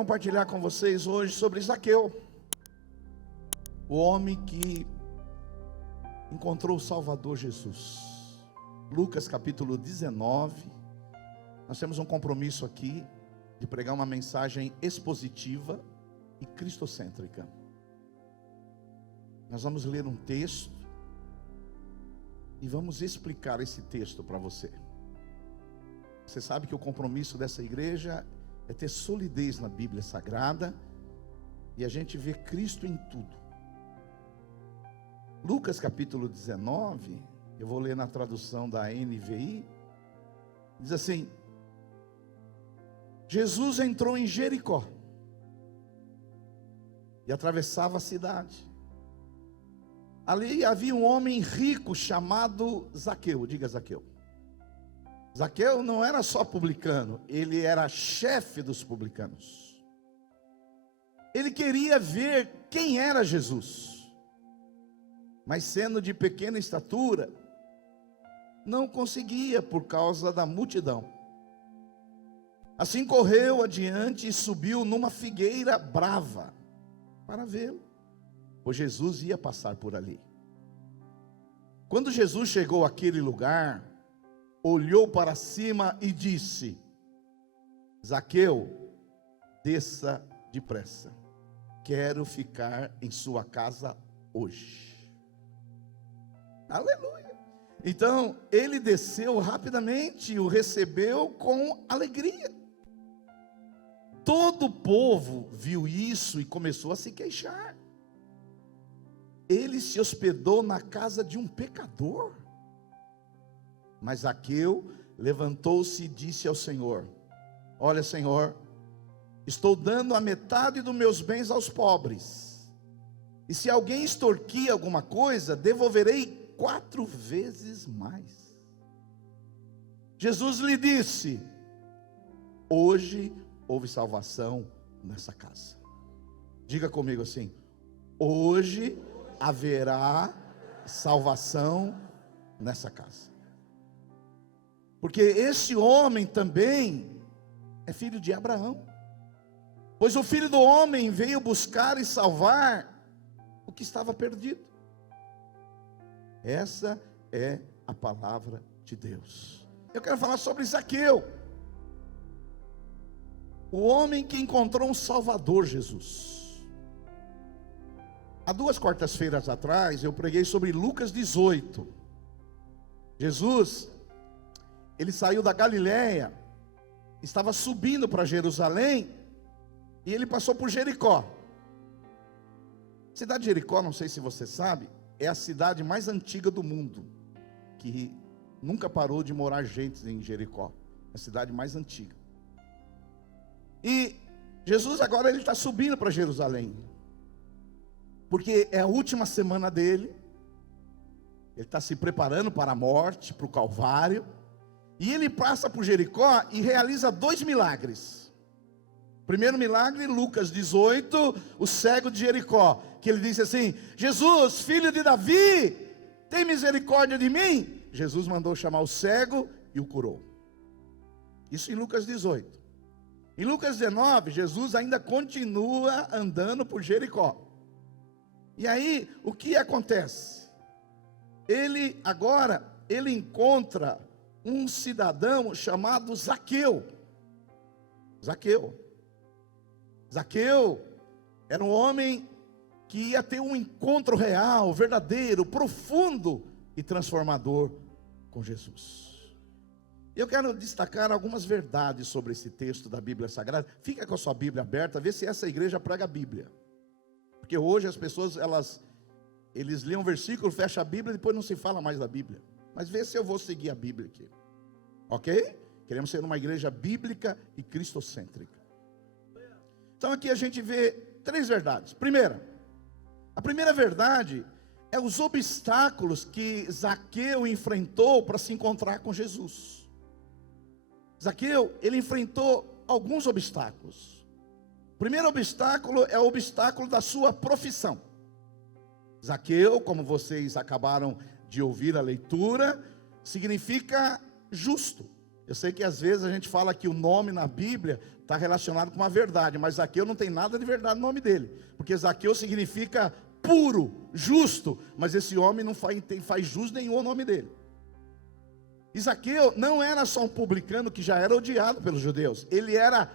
compartilhar com vocês hoje sobre Zaqueu, o homem que encontrou o Salvador Jesus. Lucas capítulo 19, nós temos um compromisso aqui de pregar uma mensagem expositiva e cristocêntrica. Nós vamos ler um texto e vamos explicar esse texto para você. Você sabe que o compromisso dessa igreja é ter solidez na Bíblia Sagrada e a gente vê Cristo em tudo. Lucas capítulo 19, eu vou ler na tradução da NVI, diz assim: Jesus entrou em Jericó e atravessava a cidade. Ali havia um homem rico chamado Zaqueu. Diga Zaqueu. Zaqueu não era só publicano, ele era chefe dos publicanos. Ele queria ver quem era Jesus, mas sendo de pequena estatura, não conseguia por causa da multidão. Assim correu adiante e subiu numa figueira brava para vê-lo, pois Jesus ia passar por ali. Quando Jesus chegou àquele lugar, olhou para cima e disse: Zaqueu, desça depressa, quero ficar em sua casa hoje. Aleluia! Então ele desceu rapidamente e o recebeu com alegria. Todo o povo viu isso e começou a se queixar. Ele se hospedou na casa de um pecador. Mas Zaqueu levantou-se e disse ao Senhor: olha, Senhor, estou dando a metade dos meus bens aos pobres, e se alguém extorquir alguma coisa, devolverei 4 vezes mais. Jesus lhe disse: hoje houve salvação nessa casa. Diga comigo assim: hoje haverá salvação nessa casa. Porque esse homem também é filho de Abraão. Pois o Filho do Homem veio buscar e salvar o que estava perdido. Essa é a palavra de Deus. Eu quero falar sobre Zaqueu, o homem que encontrou um Salvador, Jesus. Há 2 quartas-feiras atrás eu preguei sobre Lucas 18. Jesus, ele saiu da Galileia, estava subindo para Jerusalém, e ele passou por Jericó. A cidade de Jericó, não sei se você sabe, é a cidade mais antiga do mundo, que nunca parou de morar gente em Jericó. É a cidade mais antiga. E Jesus agora ele está subindo para Jerusalém, porque é a última semana dele. Ele está se preparando para a morte, para o Calvário. E ele passa por Jericó e realiza 2 milagres. Primeiro milagre, Lucas 18, o cego de Jericó, que ele disse assim: Jesus, filho de Davi, tem misericórdia de mim. Jesus mandou chamar o cego e o curou. Isso em Lucas 18. Em Lucas 19, Jesus ainda continua andando por Jericó. E aí, o que acontece? Ele encontra um cidadão chamado Zaqueu. Zaqueu era um homem que ia ter um encontro real, verdadeiro, profundo e transformador com Jesus. Eu quero destacar algumas verdades sobre esse texto da Bíblia Sagrada. Fica com a sua Bíblia aberta, vê se essa igreja prega a Bíblia. Porque hoje as pessoas, eles leem um versículo, fecham a Bíblia e depois não se fala mais da Bíblia. Mas vê se eu vou seguir a Bíblia aqui. Ok? Queremos ser uma igreja bíblica e cristocêntrica. Então aqui a gente vê 3 verdades. A primeira verdade é os obstáculos que Zaqueu enfrentou para se encontrar com Jesus. Zaqueu, ele enfrentou alguns obstáculos. O primeiro obstáculo é o obstáculo da sua profissão. Zaqueu, como vocês acabaram de ouvir a leitura, significa justo. Eu sei que às vezes a gente fala que o nome na Bíblia está relacionado com uma verdade, mas Zaqueu não tem nada de verdade no nome dele, porque Zaqueu significa puro, justo, mas esse homem não faz jus nenhum ao nome dele. E Zaqueu não era só um publicano que já era odiado pelos judeus, ele era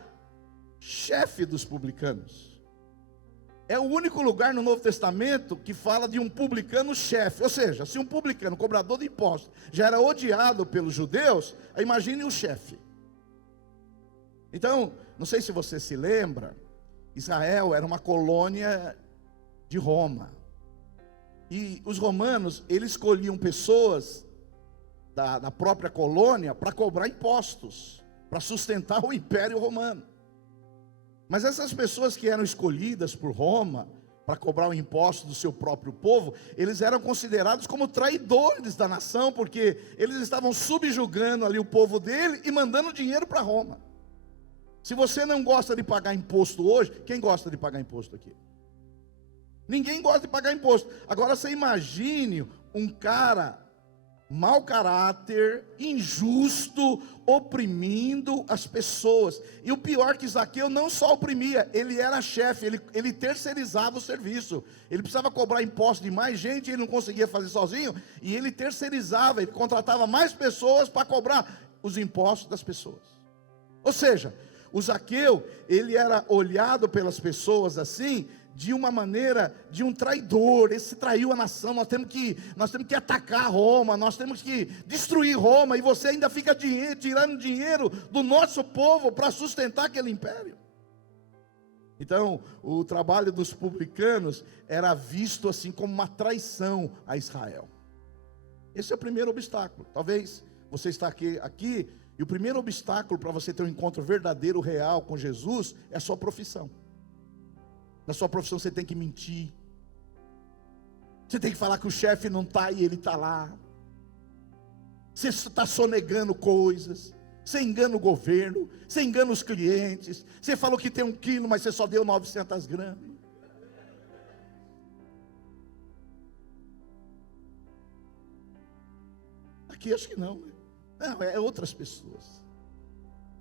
chefe dos publicanos. É o único lugar no Novo Testamento que fala de um publicano chefe. Ou seja, se um publicano, cobrador de impostos, já era odiado pelos judeus, imagine o chefe. Então, não sei se você se lembra, Israel era uma colônia de Roma. E os romanos, eles escolhiam pessoas da própria colônia para cobrar impostos, para sustentar o Império Romano. Mas essas pessoas que eram escolhidas por Roma para cobrar o imposto do seu próprio povo, eles eram considerados como traidores da nação, porque eles estavam subjugando ali o povo dele e mandando dinheiro para Roma. Se você não gosta de pagar imposto hoje, quem gosta de pagar imposto aqui? Ninguém gosta de pagar imposto. Agora você imagine um cara mau caráter, injusto, oprimindo as pessoas. E o pior que Zaqueu não só oprimia, ele era chefe, ele terceirizava o serviço. Ele precisava cobrar imposto de mais gente, ele não conseguia fazer sozinho, e ele terceirizava, ele contratava mais pessoas para cobrar os impostos das pessoas. Ou seja, o Zaqueu, ele era olhado pelas pessoas assim, de uma maneira de um traidor. Esse traiu a nação, nós temos que atacar Roma, nós temos que destruir Roma, e você ainda fica tirando dinheiro do nosso povo para sustentar aquele império. Então, o trabalho dos publicanos era visto assim como uma traição a Israel. Esse é o primeiro obstáculo. Talvez você está aqui e o primeiro obstáculo para você ter um encontro verdadeiro, real com Jesus, é a sua profissão. Na sua profissão você tem que mentir. Você tem que falar que o chefe não está e ele está lá. Você está sonegando coisas. Você engana o governo. Você engana os clientes. Você falou que tem 1 quilo, mas você só deu 900 gramas. Aqui acho que não. Não, é outras pessoas.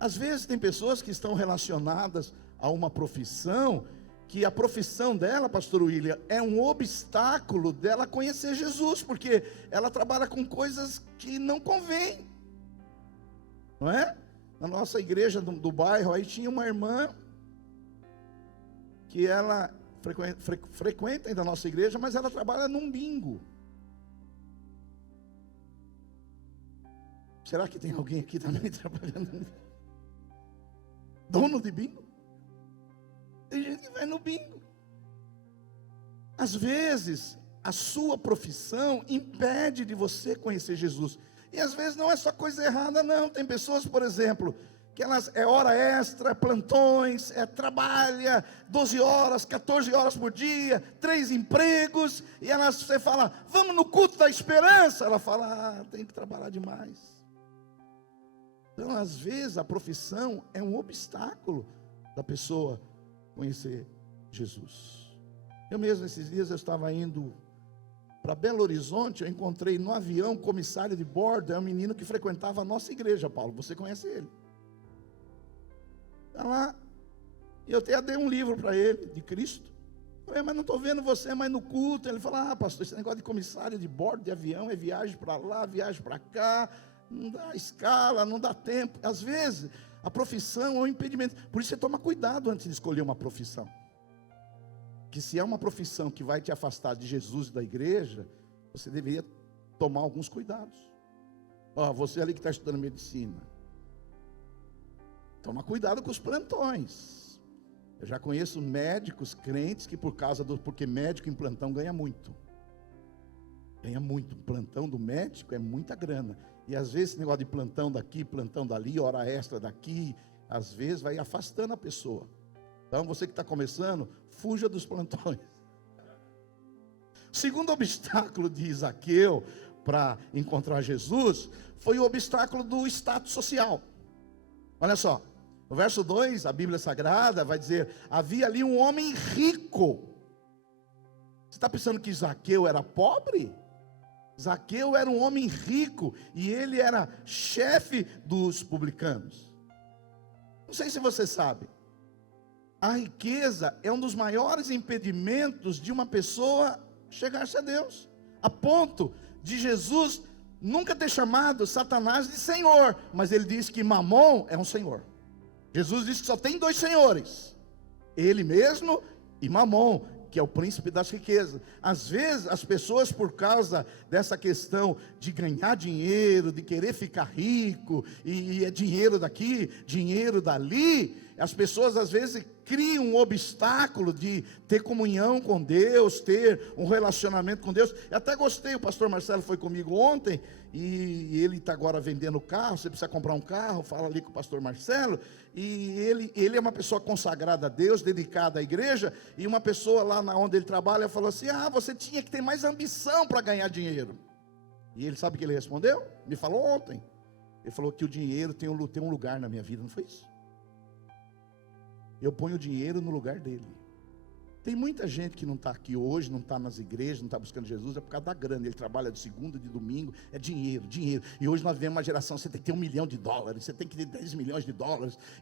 Às vezes tem pessoas que estão relacionadas a uma profissão, que a profissão dela, pastor William, é um obstáculo dela conhecer Jesus, porque ela trabalha com coisas que não convém, não é? Na nossa igreja do bairro, aí tinha uma irmã, que ela frequenta ainda a nossa igreja, mas ela trabalha num bingo. Será que tem alguém aqui também trabalhando? Dono de bingo? Tem gente que vai no bingo. Às vezes, a sua profissão impede de você conhecer Jesus. E às vezes não é só coisa errada, não. Tem pessoas, por exemplo, que elas é hora extra, plantões, trabalha 12 horas, 14 horas por dia, 3 empregos, e você fala, vamos no culto da esperança. Ela fala, tem que trabalhar demais. Então, às vezes, a profissão é um obstáculo da pessoa conhecer Jesus. Eu mesmo, esses dias, eu estava indo para Belo Horizonte, eu encontrei no avião um comissário de bordo, é um menino que frequentava a nossa igreja, Paulo, você conhece ele. Está lá, e eu até dei um livro para ele, de Cristo. Eu falei, mas não estou vendo você mais no culto. Ele falou, pastor, esse negócio de comissário de bordo, de avião, é viagem para lá, viagem para cá, não dá escala, não dá tempo. Às vezes, a profissão é um impedimento. Por isso você toma cuidado antes de escolher uma profissão. Que se é uma profissão que vai te afastar de Jesus e da igreja, você deveria tomar alguns cuidados. Você ali que está estudando medicina, toma cuidado com os plantões. Eu já conheço médicos, crentes, que porque médico em plantão ganha muito. Ganha muito. O plantão do médico é muita grana. E às vezes esse negócio de plantão daqui, plantão dali, hora extra daqui, às vezes vai afastando a pessoa. Então você que está começando, fuja dos plantões. O segundo obstáculo de Zaqueu para encontrar Jesus foi o obstáculo do status social. Olha só, no verso 2, a Bíblia Sagrada vai dizer, havia ali um homem rico. Você está pensando que Zaqueu era pobre? Zaqueu era um homem rico e ele era chefe dos publicanos. Não sei se você sabe, a riqueza é um dos maiores impedimentos de uma pessoa chegar-se a Deus, a ponto de Jesus nunca ter chamado Satanás de Senhor, mas ele disse que Mamon é um Senhor. Jesus disse que só tem dois senhores, ele mesmo e Mamon, que é o príncipe das riquezas. Às vezes as pessoas, por causa dessa questão de ganhar dinheiro, de querer ficar rico, e é dinheiro daqui, dinheiro dali, as pessoas às vezes criam um obstáculo de ter comunhão com Deus, ter um relacionamento com Deus. Eu até gostei, o pastor Marcelo foi comigo ontem, e ele está agora vendendo carro. Você precisa comprar um carro, fala ali com o pastor Marcelo, e ele é uma pessoa consagrada a Deus, dedicada à igreja, e uma pessoa lá onde ele trabalha falou assim: você tinha que ter mais ambição para ganhar dinheiro. E ele sabe o que ele respondeu? Me falou ontem, ele falou que o dinheiro tem um lugar na minha vida, não foi isso? Eu ponho o dinheiro no lugar dele. Tem muita gente que não está aqui hoje, não está nas igrejas, não está buscando Jesus, é por causa da grana. Ele trabalha de segunda, de domingo, é dinheiro, dinheiro. E hoje nós vemos uma geração, você tem que ter $1 milhão, você tem que ter $10 milhões,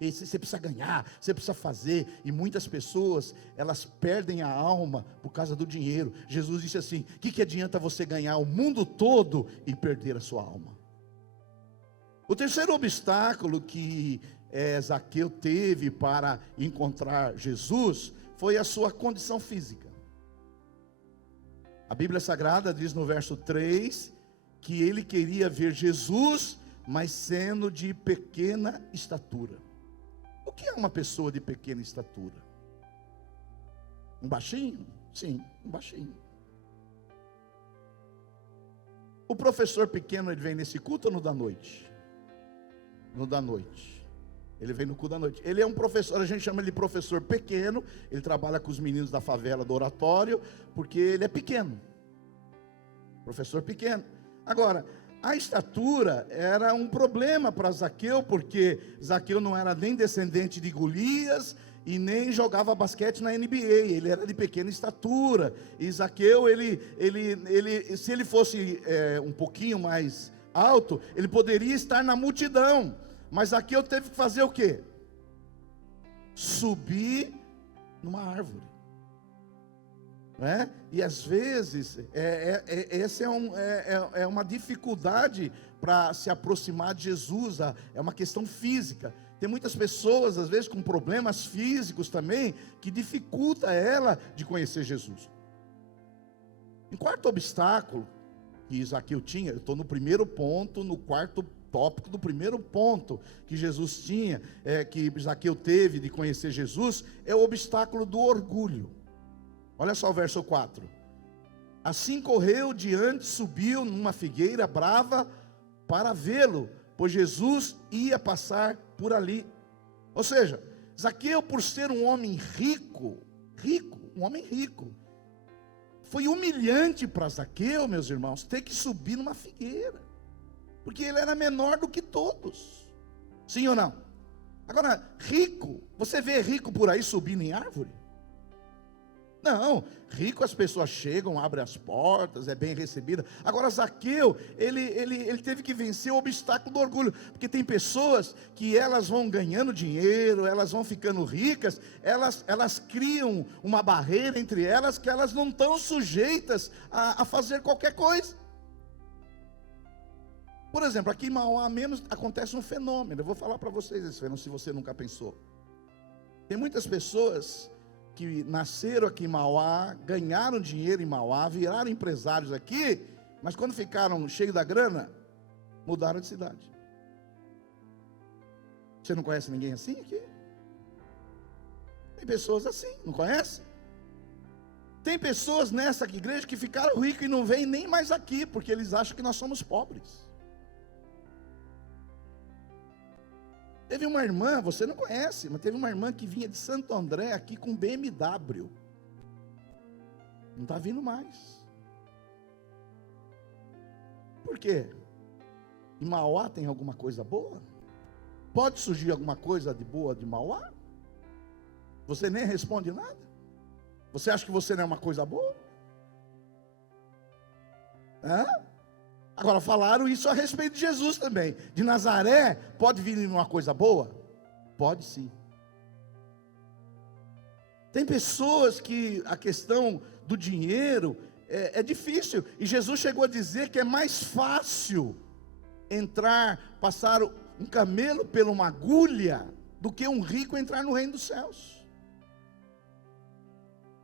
e você precisa ganhar, você precisa fazer. E muitas pessoas, elas perdem a alma por causa do dinheiro. Jesus disse assim: o que adianta você ganhar o mundo todo e perder a sua alma? O terceiro obstáculo que Zaqueu teve para encontrar Jesus foi a sua condição física. A Bíblia Sagrada diz no verso 3 que ele queria ver Jesus, mas sendo de pequena estatura. O que é uma pessoa de pequena estatura? Um baixinho? Sim, um baixinho. O professor pequeno, ele vem nesse culto ou no da noite? No da noite. Ele vem no culto da noite. Ele é um professor, a gente chama ele de professor pequeno. Ele trabalha com os meninos da favela do oratório, porque ele é pequeno. Professor pequeno. Agora, a estatura era um problema para Zaqueu, porque Zaqueu não era nem descendente de Golias e nem jogava basquete na NBA. Ele era de pequena estatura. E Zaqueu, se ele fosse um pouquinho mais alto, ele poderia estar na multidão. Mas Zaqueu teve que fazer o quê? Subir numa árvore. Né? E às vezes, essa é uma dificuldade para se aproximar de Jesus. É uma questão física. Tem muitas pessoas, às vezes, com problemas físicos também, que dificulta ela de conhecer Jesus. Em quarto obstáculo que Zaqueu tinha, eu estou no primeiro ponto, no quarto tópico do primeiro ponto que Jesus tinha, que Zaqueu teve de conhecer Jesus, é o obstáculo do orgulho. Olha só o verso 4. Assim correu diante, subiu numa figueira brava para vê-lo, pois Jesus ia passar por ali. Ou seja, Zaqueu, por ser um homem rico, um homem rico, foi humilhante para Zaqueu, meus irmãos, ter que subir numa figueira, porque ele era menor do que todos. Sim ou não? Agora, rico, você vê rico por aí subindo em árvore? Não, rico as pessoas chegam, abrem as portas, é bem recebida. Agora Zaqueu, ele teve que vencer o obstáculo do orgulho, porque tem pessoas que elas vão ganhando dinheiro, elas vão ficando ricas, elas criam uma barreira entre elas, que elas não estão sujeitas a fazer qualquer coisa. Por exemplo, aqui em Mauá mesmo acontece um fenômeno. Eu vou falar para vocês esse fenômeno, se você nunca pensou. Tem muitas pessoas que nasceram aqui em Mauá, ganharam dinheiro em Mauá, viraram empresários aqui, mas quando ficaram cheios da grana, mudaram de cidade. Você não conhece ninguém assim aqui? Tem pessoas assim, não conhece? Tem pessoas nessa igreja que ficaram ricos e não vêm nem mais aqui, porque eles acham que nós somos pobres. Teve uma irmã, você não conhece, mas teve uma irmã que vinha de Santo André aqui com BMW. Não está vindo mais. Por quê? Em Mauá tem alguma coisa boa? Pode surgir alguma coisa de boa de Mauá? Você nem responde nada? Você acha que você não é uma coisa boa? Hã? Agora, falaram isso a respeito de Jesus também. De Nazaré, pode vir uma coisa boa? Pode sim. Tem pessoas que a questão do dinheiro é difícil. E Jesus chegou a dizer que é mais fácil passar um camelo por uma agulha, do que um rico entrar no reino dos céus.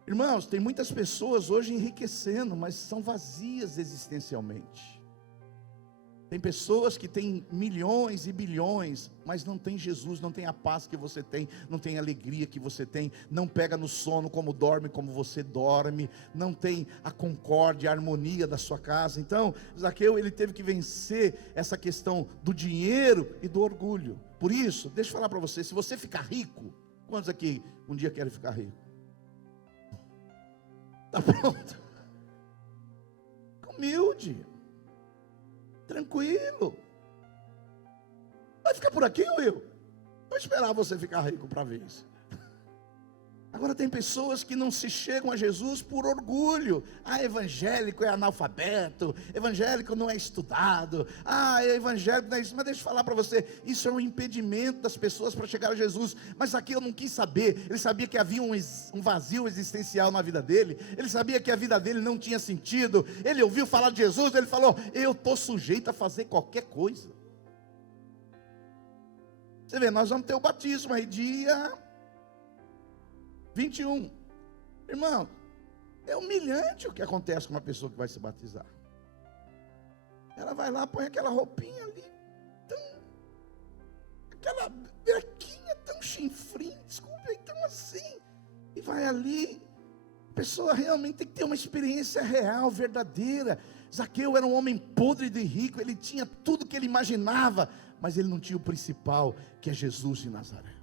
Irmãos, tem muitas pessoas hoje enriquecendo, mas são vazias existencialmente. Tem pessoas que têm milhões e bilhões, mas não tem Jesus, não tem a paz que você tem, não tem a alegria que você tem, não pega no sono como dorme, como você dorme, não tem a concórdia, a harmonia da sua casa. Então, Zaqueu, ele teve que vencer essa questão do dinheiro e do orgulho. Por isso, deixa eu falar para você, se você ficar rico, quantos aqui um dia querem ficar rico? Está pronto? Humilde. Tranquilo. Vai ficar por aqui, Will? Vou esperar você ficar rico para ver isso. Agora tem pessoas que não se chegam a Jesus por orgulho. Evangélico é analfabeto, evangélico não é estudado, evangélico não é isso. Mas deixa eu falar para você, isso é um impedimento das pessoas para chegar a Jesus. Mas aqui eu não quis saber. Ele sabia que havia um vazio existencial na vida dele. Ele sabia que a vida dele não tinha sentido. Ele ouviu falar de Jesus, ele falou: eu estou sujeito a fazer qualquer coisa. Você vê, nós vamos ter o batismo aí dia 21. Irmão, é humilhante o que acontece com uma pessoa que vai se batizar. Ela vai lá, põe aquela roupinha ali, aquela brequinha tão chinfrinha, desculpe, tão assim, e vai ali. A pessoa realmente tem que ter uma experiência real, verdadeira. Zaqueu era um homem podre de rico, ele tinha tudo que ele imaginava, mas ele não tinha o principal, que é Jesus de Nazaré.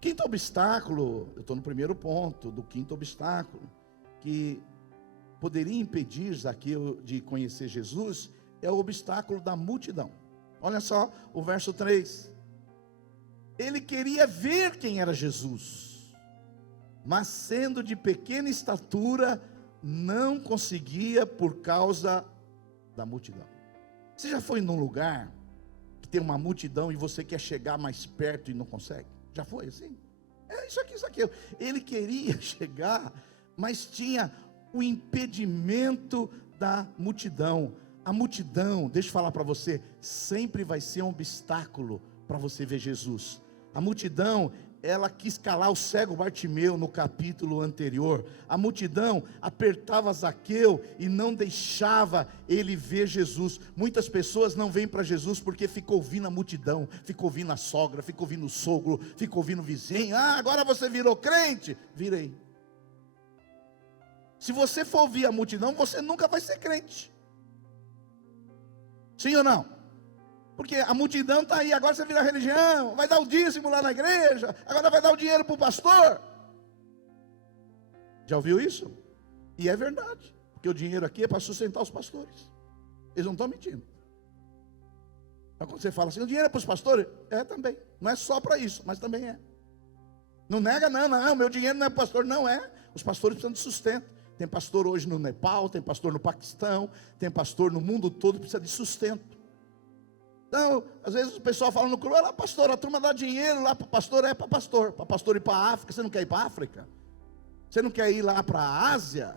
Quinto obstáculo, eu estou no primeiro ponto do quinto obstáculo, que poderia impedir Zaqueu de conhecer Jesus, é o obstáculo da multidão. Olha só o verso 3. Ele queria ver quem era Jesus, mas sendo de pequena estatura, não conseguia por causa da multidão. Você já foi num lugar que tem uma multidão e você quer chegar mais perto e não consegue? Já foi assim? É isso aqui. Ele queria chegar, mas tinha o impedimento da multidão. A multidão, deixa eu falar para você, sempre vai ser um obstáculo para você ver Jesus. A multidão, ela quis calar o cego Bartimeu no capítulo anterior. A multidão apertava Zaqueu e não deixava ele ver Jesus. Muitas pessoas não vêm para Jesus porque ficou ouvindo a multidão, ficou ouvindo a sogra, ficou ouvindo o sogro, ficou ouvindo o vizinho. Agora você virou crente? Virei. Se você for ouvir a multidão, você nunca vai ser crente. Sim ou não? Porque a multidão está aí, agora você vira religião, vai dar o dízimo lá na igreja, agora vai dar o dinheiro para o pastor. Já ouviu isso? E é verdade, porque o dinheiro aqui é para sustentar os pastores. Eles não estão mentindo. Então quando você fala assim, o dinheiro é para os pastores? É também, não é só para isso, mas também é. Não nega não, meu dinheiro não é para o pastor, não é. Os pastores precisam de sustento. Tem pastor hoje no Nepal, tem pastor no Paquistão, tem pastor no mundo todo que precisa de sustento. Então, às vezes o pessoal fala no clube, pastor, a turma dá dinheiro lá para pastor, para pastor ir para a África. Você não quer ir para a África? Você não quer ir lá para a Ásia,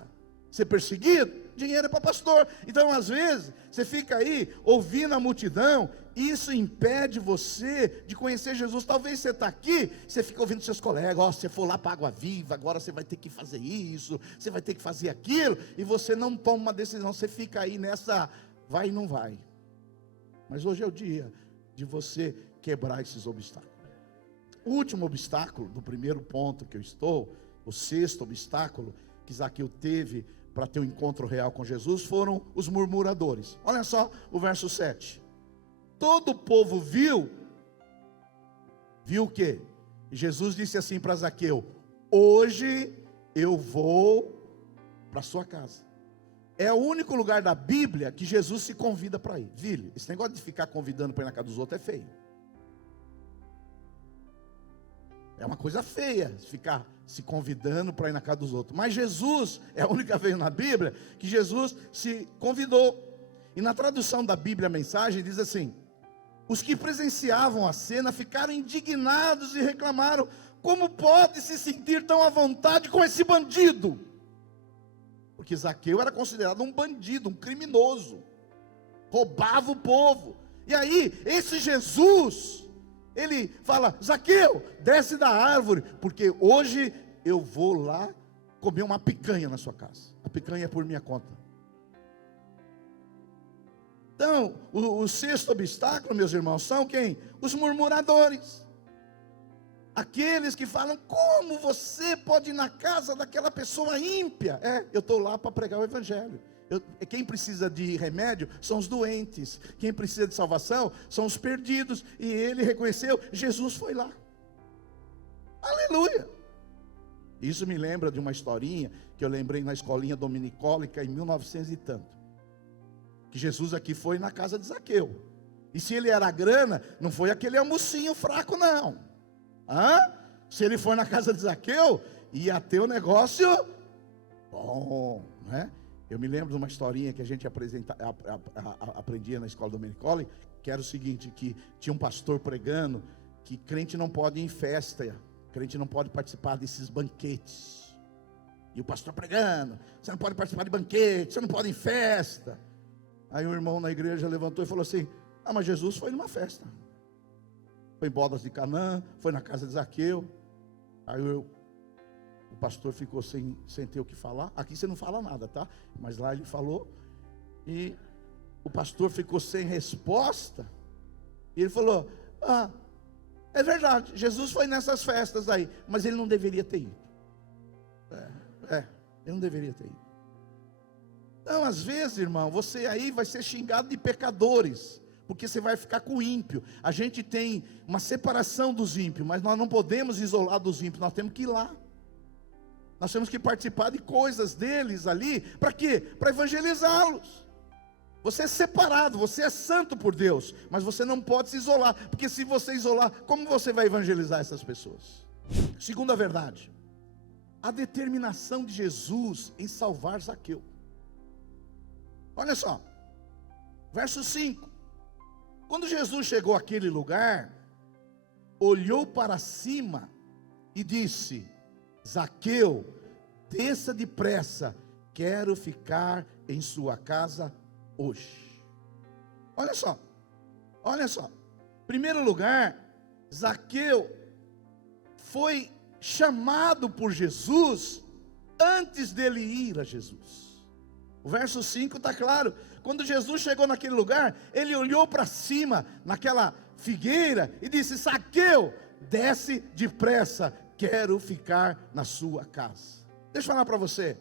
ser perseguido? Dinheiro é para pastor. Então, às vezes, você fica aí ouvindo a multidão, isso impede você de conhecer Jesus. Talvez você está aqui, você fica ouvindo seus colegas, se você for lá para a Água Viva, agora você vai ter que fazer isso, você vai ter que fazer aquilo, e você não toma uma decisão, você fica aí nessa, vai e não vai. Mas hoje é o dia de você quebrar esses obstáculos. O último obstáculo, do primeiro ponto que eu estou, o sexto obstáculo que Zaqueu teve para ter um encontro real com Jesus, foram os murmuradores. Olha só o verso 7. Todo o povo viu o quê? Jesus disse assim para Zaqueu: hoje eu vou para a sua casa. É o único lugar da Bíblia que Jesus se convida para ir. Filho, esse negócio de ficar convidando para ir na casa dos outros é feio. É uma coisa feia ficar se convidando para ir na casa dos outros. Mas Jesus, é a única vez na Bíblia que Jesus se convidou. E na tradução da Bíblia, a mensagem diz assim: os que presenciavam a cena ficaram indignados e reclamaram: como pode se sentir tão à vontade com esse bandido? Porque Zaqueu era considerado um bandido, um criminoso, roubava o povo. E aí, esse Jesus, ele fala: Zaqueu, desce da árvore, porque hoje eu vou lá comer uma picanha na sua casa. A picanha é por minha conta. Então, o sexto obstáculo, meus irmãos, são quem? Os murmuradores. Aqueles que falam: como você pode ir na casa daquela pessoa ímpia? Eu estou lá para pregar o evangelho. Quem precisa de remédio são os doentes. Quem precisa de salvação são os perdidos. E ele reconheceu, Jesus foi lá. Aleluia. Isso me lembra de uma historinha que eu lembrei na escolinha dominicólica em 1900 e tanto. Que Jesus aqui foi na casa de Zaqueu. E se ele era grana, não foi aquele almocinho fraco não. Se ele for na casa de Zaqueu, ia ter um negócio bom, né? Eu me lembro de uma historinha que a gente aprendia na escola dominicólica, que era o seguinte, que tinha um pastor pregando que crente não pode ir em festa, crente não pode participar desses banquetes. E o pastor pregando: você não pode participar de banquete, você não pode ir em festa. Aí um irmão na igreja levantou e falou assim: mas Jesus foi numa festa. Foi em bodas de Canaã, foi na casa de Zaqueu. Aí o pastor ficou sem ter o que falar. Aqui você não fala nada, tá? Mas lá ele falou. E o pastor ficou sem resposta. E ele falou: é verdade, Jesus foi nessas festas aí, mas ele não deveria ter ido. Ele não deveria ter ido. Então, às vezes, irmão, você aí vai ser xingado de pecadores, porque você vai ficar com o ímpio. A gente tem uma separação dos ímpios, mas nós não podemos isolar dos ímpios, nós temos que ir lá. Nós temos que participar de coisas deles ali. Para quê? Para evangelizá-los. Você é separado, você é santo por Deus, mas você não pode se isolar, porque se você isolar, como você vai evangelizar essas pessoas? Segunda verdade, a determinação de Jesus em salvar Zaqueu. Olha só, verso 5. Quando Jesus chegou àquele lugar, olhou para cima e disse: Zaqueu, desça depressa, quero ficar em sua casa hoje. Olha só, olha só. Em primeiro lugar, Zaqueu foi chamado por Jesus antes dele ir a Jesus. O verso 5 está claro. Quando Jesus chegou naquele lugar, ele olhou para cima, naquela figueira, e disse: Zaqueu, desce depressa, quero ficar na sua casa. Deixa eu falar para você.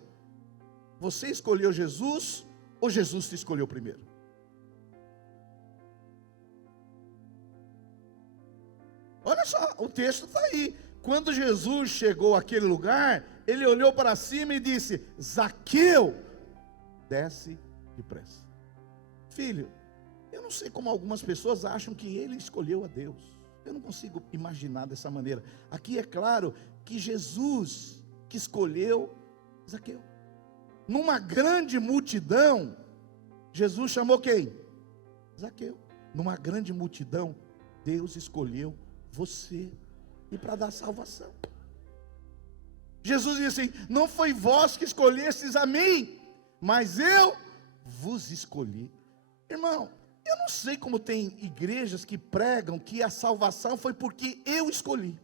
Você escolheu Jesus ou Jesus te escolheu primeiro? Olha só, o texto está aí. Quando Jesus chegou àquele lugar, ele olhou para cima e disse: Zaqueu, desce depressa. Filho, eu não sei como algumas pessoas acham que ele escolheu a Deus. Eu não consigo imaginar dessa maneira. Aqui é claro que Jesus que escolheu Zaqueu. Numa grande multidão, Jesus chamou quem? Zaqueu. Numa grande multidão, Deus escolheu você e para dar salvação. Jesus disse assim: não foi vós que escolhestes a mim, mas eu vos escolhi. Irmão, eu não sei como tem igrejas que pregam que a salvação foi porque eu escolhi.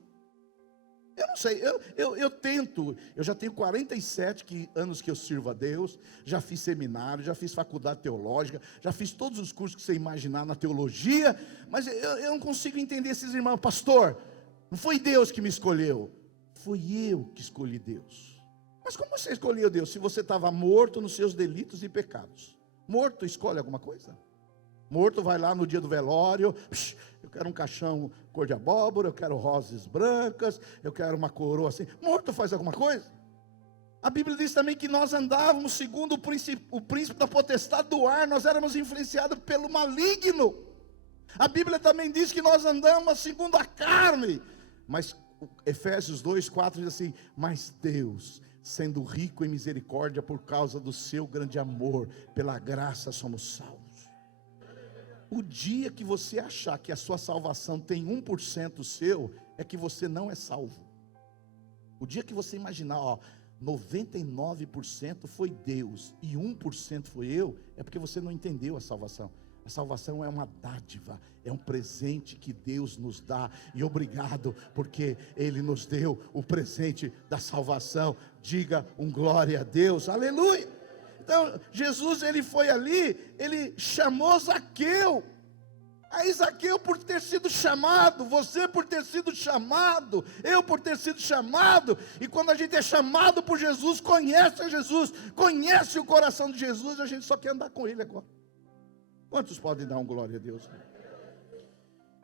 Eu não sei, eu tento, eu já tenho 47 anos que eu sirvo a Deus, já fiz seminário, já fiz faculdade teológica, já fiz todos os cursos que você imaginar na teologia, mas eu não consigo entender esses irmãos. Pastor, não foi Deus que me escolheu, foi eu que escolhi Deus. Mas como você escolheu Deus, se você estava morto nos seus delitos e pecados? Morto escolhe alguma coisa? Morto vai lá no dia do velório: eu quero um caixão cor de abóbora, eu quero rosas brancas, eu quero uma coroa assim. Morto faz alguma coisa? A Bíblia diz também que nós andávamos segundo o príncipe da potestade do ar, nós éramos influenciados pelo maligno. A Bíblia também diz que nós andamos segundo a carne, mas Efésios 2:4 diz assim: mas Deus, sendo rico em misericórdia por causa do seu grande amor, pela graça somos salvos. O dia que você achar que a sua salvação tem 1% seu, é que você não é salvo. O dia que você imaginar, 99% foi Deus e 1% foi eu, é porque você não entendeu a salvação. A salvação é uma dádiva, é um presente que Deus nos dá, e obrigado, porque Ele nos deu o presente da salvação. Diga um glória a Deus, aleluia. Então, Jesus, ele foi ali, ele chamou Zaqueu. Aí Zaqueu, por ter sido chamado, você por ter sido chamado, eu por ter sido chamado, e quando a gente é chamado por Jesus, conhece o coração de Jesus, a gente só quer andar com Ele agora. Quantos podem dar um glória a Deus?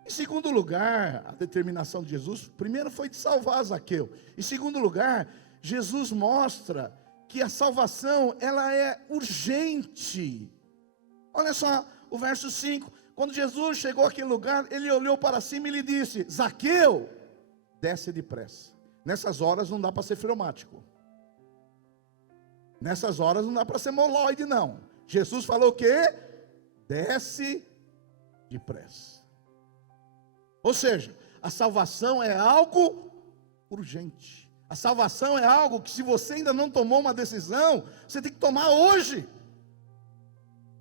Em segundo lugar, a determinação de Jesus, primeiro foi de salvar Zaqueu. Em segundo lugar, Jesus mostra que a salvação, ela é urgente. Olha só o verso 5. Quando Jesus chegou àquele lugar, ele olhou para cima e lhe disse: Zaqueu, desce depressa. Nessas horas não dá para ser fleumático. Nessas horas não dá para ser moloide, não. Jesus falou o quê? Desce depressa. Ou seja, a salvação é algo urgente. A salvação é algo que, se você ainda não tomou uma decisão, você tem que tomar hoje.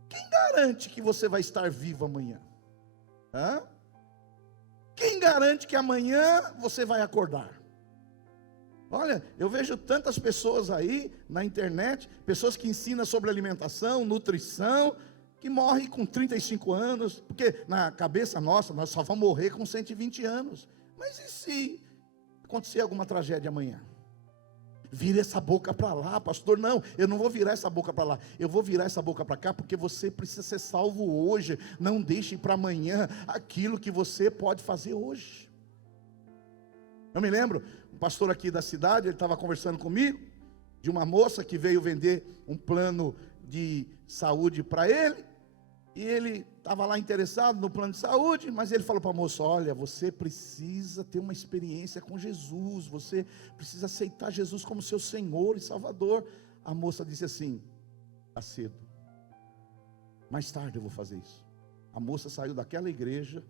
Quem garante que você vai estar vivo amanhã? Quem garante que amanhã você vai acordar? Olha, eu vejo tantas pessoas aí na internet, pessoas que ensinam sobre alimentação, nutrição, que morrem com 35 anos, porque na cabeça nossa, nós só vamos morrer com 120 anos. Mas e se acontecer alguma tragédia amanhã? Vira essa boca para lá, pastor. Não, eu não vou virar essa boca para lá, eu vou virar essa boca para cá, porque você precisa ser salvo hoje. Não deixe para amanhã aquilo que você pode fazer hoje. Eu me lembro, um pastor aqui da cidade, ele estava conversando comigo, de uma moça que veio vender um plano de saúde para ele, e ele estava lá interessado no plano de saúde, mas ele falou para a moça: olha, você precisa ter uma experiência com Jesus, você precisa aceitar Jesus como seu Senhor e Salvador. A moça disse assim: está cedo, mais tarde eu vou fazer isso. A moça saiu daquela igreja,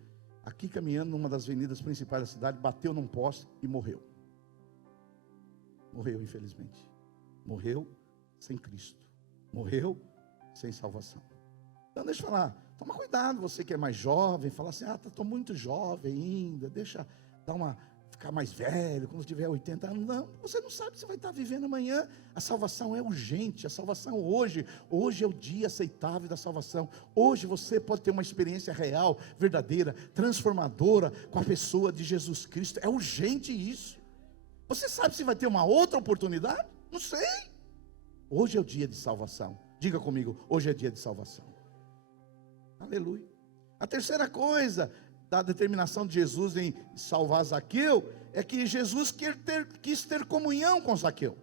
aqui caminhando numa das avenidas principais da cidade, bateu num poste e morreu. Morreu, infelizmente. Morreu sem Cristo, morreu sem salvação. Então deixa eu falar, toma cuidado, você que é mais jovem, fala assim: estou muito jovem ainda, deixa ficar mais velho, quando tiver 80 anos. Não, você não sabe se vai estar vivendo amanhã. A salvação é urgente, a salvação hoje é o dia aceitável da salvação. Hoje você pode ter uma experiência real, verdadeira, transformadora com a pessoa de Jesus Cristo. É urgente isso. Você sabe se vai ter uma outra oportunidade? Não sei. Hoje é o dia de salvação. Diga comigo, hoje é dia de salvação. Aleluia. A terceira coisa da determinação de Jesus em salvar Zaqueu é que Jesus quis ter comunhão com Zaqueu.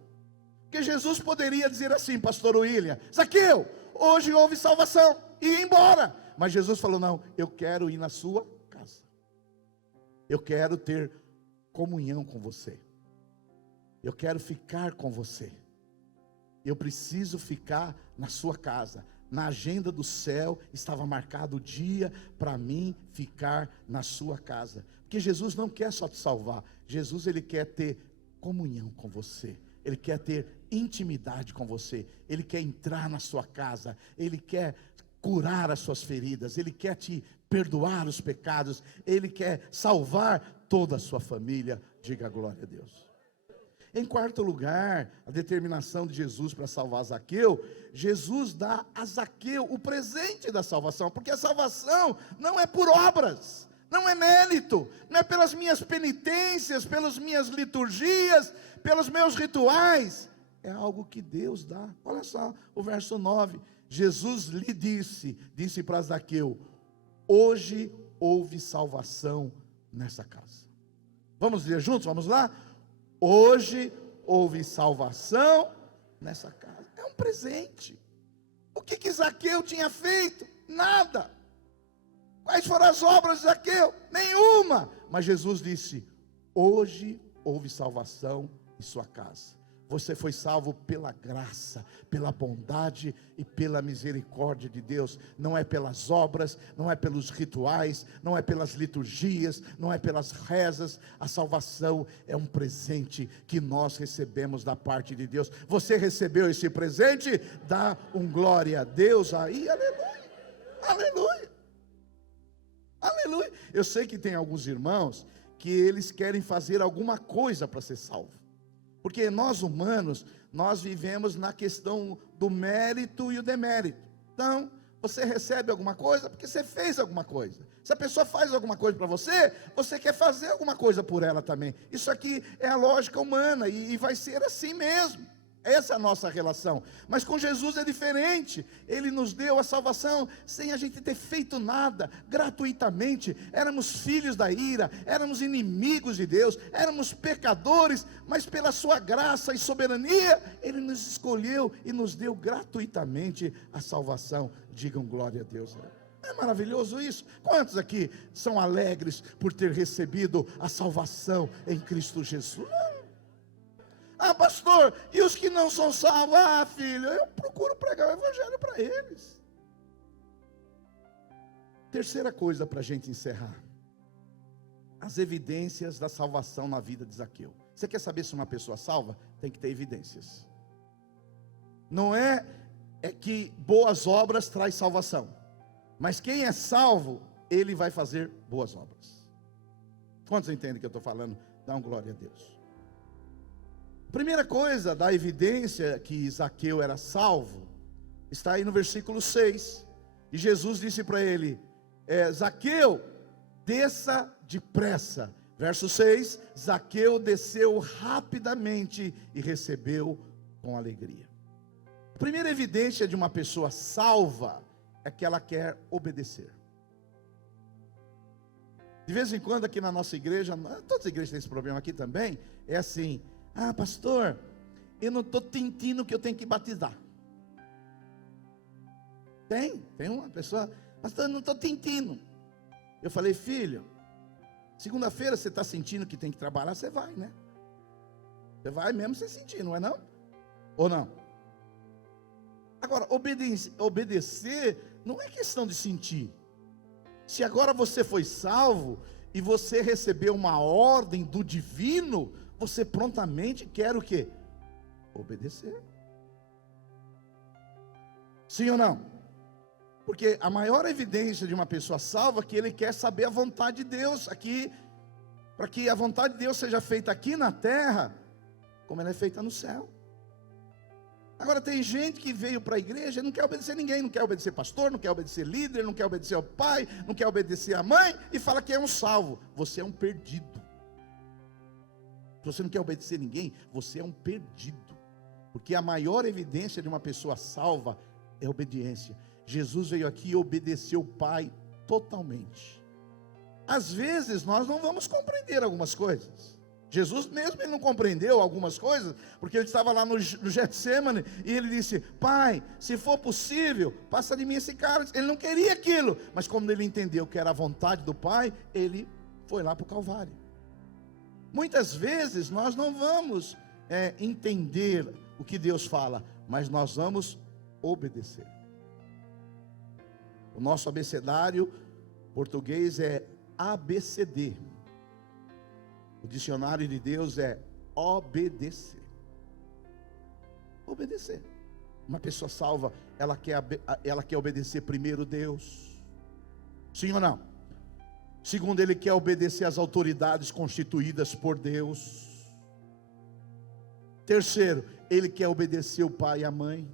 Porque Jesus poderia dizer assim: pastor William, Zaqueu, hoje houve salvação, e ir embora. Mas Jesus falou: não, eu quero ir na sua casa, eu quero ter comunhão com você, eu quero ficar com você, eu preciso ficar na sua casa. Na agenda do céu estava marcado o dia para mim ficar na sua casa. Porque Jesus não quer só te salvar. Jesus, ele quer ter comunhão com você. Ele quer ter intimidade com você. Ele quer entrar na sua casa. Ele quer curar as suas feridas. Ele quer te perdoar os pecados. Ele quer salvar toda a sua família. Diga glória a Deus. Em quarto lugar, a determinação de Jesus para salvar Zaqueu, Jesus dá a Zaqueu o presente da salvação, porque a salvação não é por obras, não é mérito, não é pelas minhas penitências, pelas minhas liturgias, pelos meus rituais, é algo que Deus dá. Olha só o verso 9, Jesus lhe disse para Zaqueu: hoje houve salvação nessa casa. Vamos ler juntos, vamos lá? Hoje houve salvação nessa casa. É um presente. O que Zaqueu tinha feito? Nada. Quais foram as obras de Zaqueu? Nenhuma. Mas Jesus disse: hoje houve salvação em sua casa. Você foi salvo pela graça, pela bondade e pela misericórdia de Deus. Não é pelas obras, não é pelos rituais, não é pelas liturgias, não é pelas rezas. A salvação é um presente que nós recebemos da parte de Deus. Você recebeu esse presente? Dá glória a Deus aí, aleluia, aleluia, aleluia. Eu sei que tem alguns irmãos que eles querem fazer alguma coisa para ser salvo. Porque nós humanos, nós vivemos na questão do mérito e o demérito. Então, você recebe alguma coisa porque você fez alguma coisa. Se a pessoa faz alguma coisa para você, você quer fazer alguma coisa por ela também. Isso aqui é a lógica humana e vai ser assim mesmo. Essa é a nossa relação. Mas com Jesus é diferente. Ele nos deu a salvação sem a gente ter feito nada, gratuitamente. Éramos filhos da ira, éramos inimigos de Deus, éramos pecadores, mas pela sua graça e soberania, Ele nos escolheu e nos deu gratuitamente a salvação. Digam glória a Deus. É maravilhoso isso. Quantos aqui são alegres por ter recebido a salvação em Cristo Jesus? Ah, pastor, e os que não são salvos? Ah, filho, eu procuro pregar o evangelho para eles. Terceira coisa para a gente encerrar: as evidências da salvação na vida de Zaqueu. Você quer saber se uma pessoa salva? Tem que ter evidências. Não é que boas obras traz salvação, mas quem é salvo, ele vai fazer boas obras. Quantos entendem o que eu estou falando? Dá glória a Deus. Primeira coisa da evidência que Zaqueu era salvo, está aí no versículo 6. E Jesus disse para ele: Zaqueu, desça depressa. Verso 6, Zaqueu desceu rapidamente e recebeu com alegria. A primeira evidência de uma pessoa salva é que ela quer obedecer. De vez em quando aqui na nossa igreja, todas as igrejas têm esse problema aqui também, é assim: ah, pastor, eu não estou sentindo que eu tenho que batizar. Tem uma pessoa: pastor, eu não estou sentindo. Eu falei: filho, segunda-feira você está sentindo que tem que trabalhar, você vai, né? Você vai mesmo sem sentir, não é não? Ou não? Agora, obedecer não é questão de sentir. Se agora você foi salvo e você recebeu uma ordem do divino, você prontamente quer o quê? Obedecer. Sim ou não? Porque a maior evidência de uma pessoa salva é que ele quer saber a vontade de Deus aqui, para que a vontade de Deus seja feita aqui na terra, como ela é feita no céu. Agora tem gente que veio para a igreja e não quer obedecer ninguém, não quer obedecer pastor, não quer obedecer líder, não quer obedecer ao pai, não quer obedecer à mãe, e fala que é um salvo. Você é um perdido. Se você não quer obedecer ninguém, você é um perdido. Porque a maior evidência de uma pessoa salva é obediência. Jesus veio aqui e obedeceu o Pai totalmente. Às vezes nós não vamos compreender algumas coisas. Jesus mesmo ele não compreendeu algumas coisas, porque ele estava lá no Getsêmani e ele disse: Pai, se for possível, passa de mim esse cálice. Ele não queria aquilo, mas como ele entendeu que era a vontade do Pai, ele foi lá para o Calvário. Muitas vezes nós não vamos entender o que Deus fala, mas nós vamos obedecer. O nosso abecedário português é ABCD. O dicionário de Deus é obedecer. Obedecer. Uma pessoa salva, ela quer obedecer primeiro Deus. Sim ou não? Segundo, ele quer obedecer às autoridades constituídas por Deus. Terceiro, ele quer obedecer o pai e a mãe.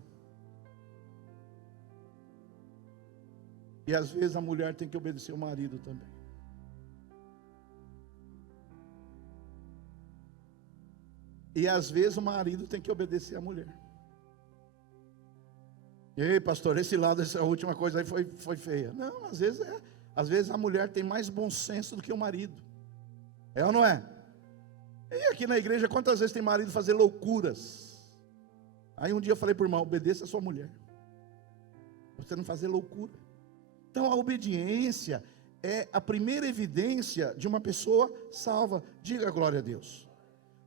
E às vezes a mulher tem que obedecer o marido também. E às vezes o marido tem que obedecer a mulher. E aí, pastor, esse lado, essa última coisa aí foi feia. Não, às vezes a mulher tem mais bom senso do que o marido. É ou não é? E aqui na igreja, quantas vezes tem marido fazer loucuras? Aí um dia eu falei para o irmão: obedeça a sua mulher, você não fazer loucura. Então a obediência é a primeira evidência de uma pessoa salva. Diga glória a Deus.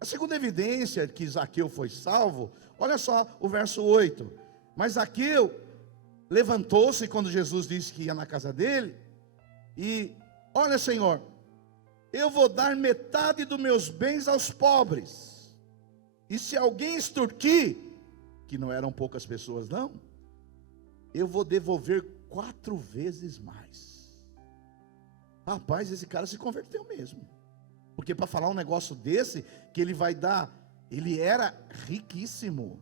A segunda evidência que Zaqueu foi salvo, olha só o verso 8. Mas Zaqueu levantou-se quando Jesus disse que ia na casa dele, e olha, Senhor, eu vou dar metade dos meus bens aos pobres, e se alguém extorquir, que não eram poucas pessoas não, eu vou devolver 4 vezes mais. Rapaz, esse cara se converteu mesmo. Porque para falar um negócio desse, que ele vai dar, ele era riquíssimo.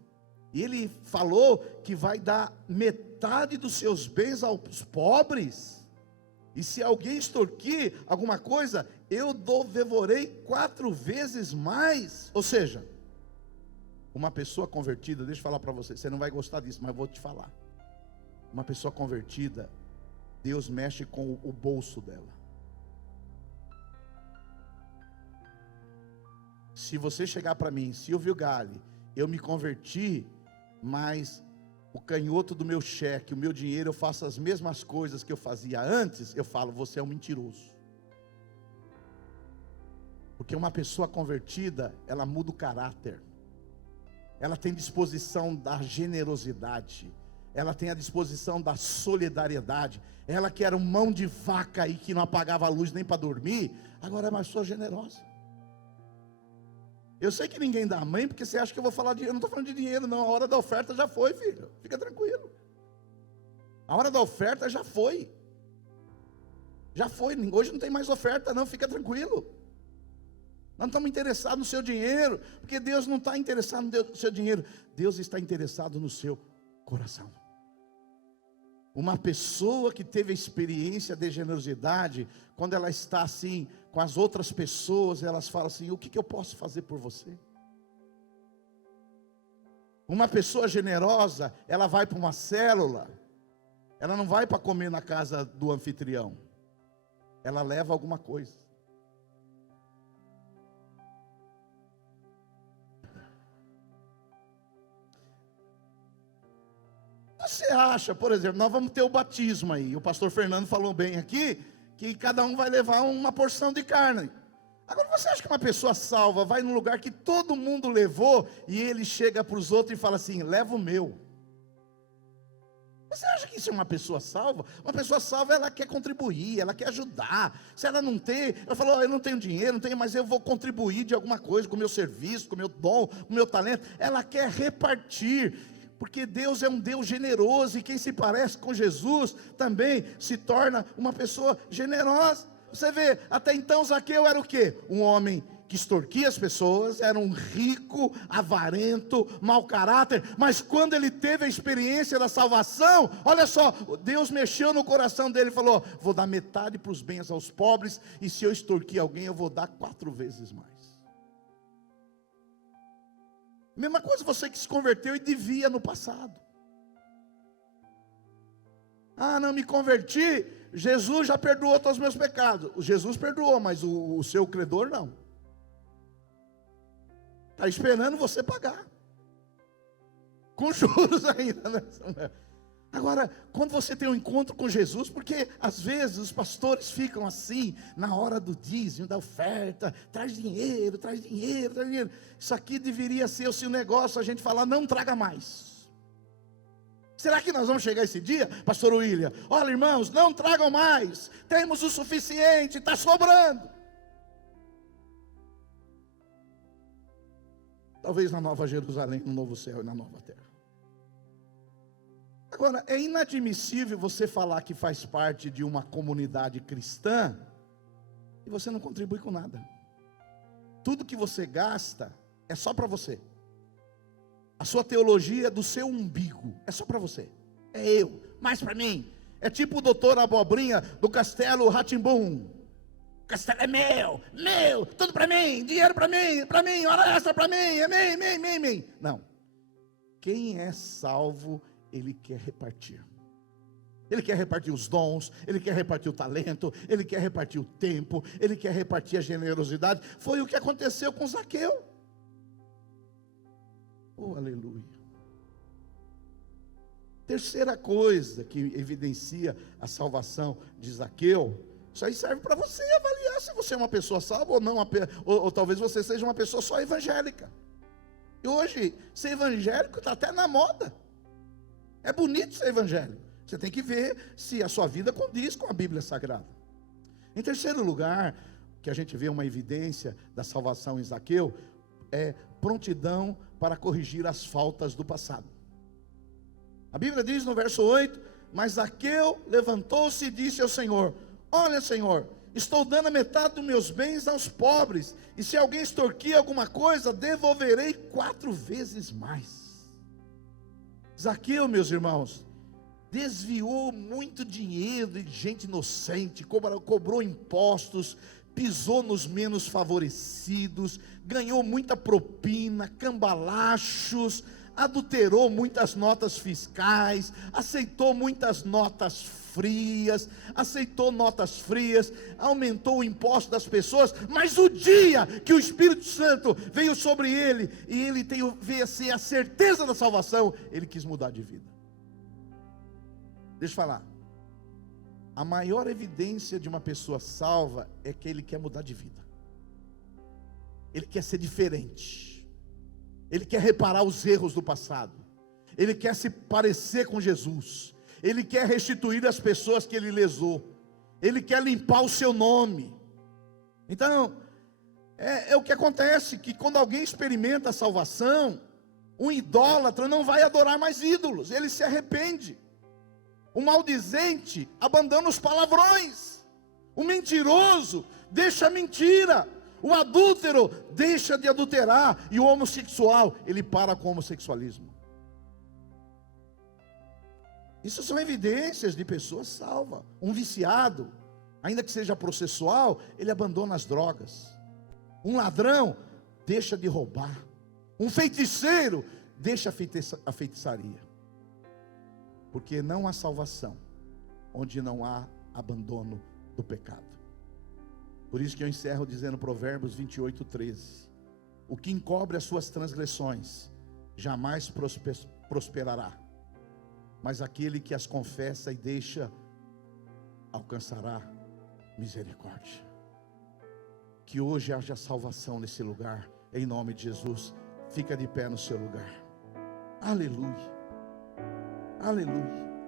E ele falou que vai dar metade dos seus bens aos pobres. E se alguém extorquir alguma coisa, eu devorei 4 vezes mais. Ou seja, uma pessoa convertida, deixa eu falar para você, você não vai gostar disso, mas eu vou te falar. Uma pessoa convertida, Deus mexe com o bolso dela. Se você chegar para mim, Silvio Galli, eu me converti, mas o canhoto do meu cheque, o meu dinheiro, eu faço as mesmas coisas que eu fazia antes, eu falo, você é um mentiroso. Porque uma pessoa convertida, ela muda o caráter. Ela tem disposição da generosidade. Ela tem a disposição da solidariedade. Ela que era um mão de vaca e que não apagava a luz nem para dormir, agora é uma pessoa generosa. Eu sei que ninguém dá amém, porque você acha que eu vou falar de dinheiro. Eu não estou falando de dinheiro não, a hora da oferta já foi, filho. Fica tranquilo. A hora da oferta já foi. Já foi, hoje não tem mais oferta não, fica tranquilo. Nós não estamos interessados no seu dinheiro, porque Deus não está interessado no seu dinheiro. Deus está interessado no seu coração. Uma pessoa que teve a experiência de generosidade, quando ela está assim com as outras pessoas, elas falam assim, o que eu posso fazer por você? Uma pessoa generosa, ela vai para uma célula, ela não vai para comer na casa do anfitrião, ela leva alguma coisa. Você acha, por exemplo, nós vamos ter o batismo aí, o pastor Fernando falou bem aqui, que cada um vai levar uma porção de carne. Agora você acha que uma pessoa salva vai num lugar que todo mundo levou, e ele chega para os outros e fala assim, leva o meu? Você acha que isso é uma pessoa salva? Uma pessoa salva, ela quer contribuir, ela quer ajudar. Se ela não tem, ela falou, eu não tenho dinheiro, não tenho, mas eu vou contribuir de alguma coisa, com o meu serviço, com o meu dom, com o meu talento. Ela quer repartir, porque Deus é um Deus generoso, e quem se parece com Jesus também se torna uma pessoa generosa. Você vê, até então Zaqueu era o quê? Um homem que extorquia as pessoas, era um rico, avarento, mau caráter, mas quando ele teve a experiência da salvação, olha só, Deus mexeu no coração dele e falou, vou dar metade para os bens aos pobres, e se eu extorquir alguém, eu vou dar 4 vezes mais. Mesma coisa você que se converteu e devia no passado. Ah, não me converti, Jesus já perdoou todos os meus pecados. Jesus perdoou, mas o seu credor não. Está esperando você pagar. Com juros ainda, né? Agora, quando você tem um encontro com Jesus, porque às vezes os pastores ficam assim, na hora do dízimo, da oferta, traz dinheiro, traz dinheiro, traz dinheiro. Isso aqui deveria ser o seu negócio, a gente falar, não traga mais. Será que nós vamos chegar esse dia, pastor William? Olha, irmãos, não tragam mais, temos o suficiente, está sobrando. Talvez na Nova Jerusalém, no novo céu e na nova terra. Agora, é inadmissível você falar que faz parte de uma comunidade cristã e você não contribui com nada. Tudo que você gasta é só para você. A sua teologia é do seu umbigo, é só para você. É eu, mais para mim. É tipo o doutor Abobrinha do Castelo Rá-Tim-Bum. O castelo é meu, tudo para mim, dinheiro para mim, hora extra para mim, amém. Não. Quem é salvo, ele quer repartir. Ele quer repartir os dons, ele quer repartir o talento, ele quer repartir o tempo, ele quer repartir a generosidade. Foi o que aconteceu com Zaqueu. Oh, aleluia. Terceira coisa que evidencia a salvação de Zaqueu, isso aí serve para você avaliar se você é uma pessoa salva ou não, ou talvez você seja uma pessoa só evangélica. E hoje, ser evangélico está até na moda. É bonito ser evangélico. Você tem que ver se a sua vida condiz com a Bíblia Sagrada. Em terceiro lugar, que a gente vê uma evidência da salvação em Zaqueu, é prontidão para corrigir as faltas do passado. A Bíblia diz no verso 8: mas Zaqueu levantou-se e disse ao Senhor: olha, Senhor, estou dando a metade dos meus bens aos pobres, e se alguém extorquir alguma coisa, devolverei 4 vezes mais. Zaqueu, meus irmãos, desviou muito dinheiro de gente inocente, cobrou impostos, pisou nos menos favorecidos, ganhou muita propina, cambalachos, adulterou muitas notas fiscais, aceitou notas frias, aumentou o imposto das pessoas. Mas o dia que o Espírito Santo veio sobre ele, e ele veio a ser a certeza da salvação, ele quis mudar de vida. Deixa eu falar, a maior evidência de uma pessoa salva é que ele quer mudar de vida, ele quer ser diferente, ele quer reparar os erros do passado, ele quer se parecer com Jesus, ele quer restituir as pessoas que ele lesou, ele quer limpar o seu nome. Então, é o que acontece, que quando alguém experimenta a salvação, um idólatra não vai adorar mais ídolos, ele se arrepende. O maldizente abandona os palavrões, o mentiroso deixa a mentira, o adúltero deixa de adulterar, e o homossexual, ele para com o homossexualismo. Isso são evidências de pessoas salvas. Um viciado, ainda que seja processual, ele abandona as drogas. Um ladrão deixa de roubar. Um feiticeiro deixa a feitiçaria. Porque não há salvação onde não há abandono do pecado. Por isso que eu encerro dizendo Provérbios 28:13: o que encobre as suas transgressões jamais prosperará, mas aquele que as confessa e deixa alcançará misericórdia. Que hoje haja salvação nesse lugar, em nome de Jesus. Fica de pé no seu lugar. Aleluia. Aleluia.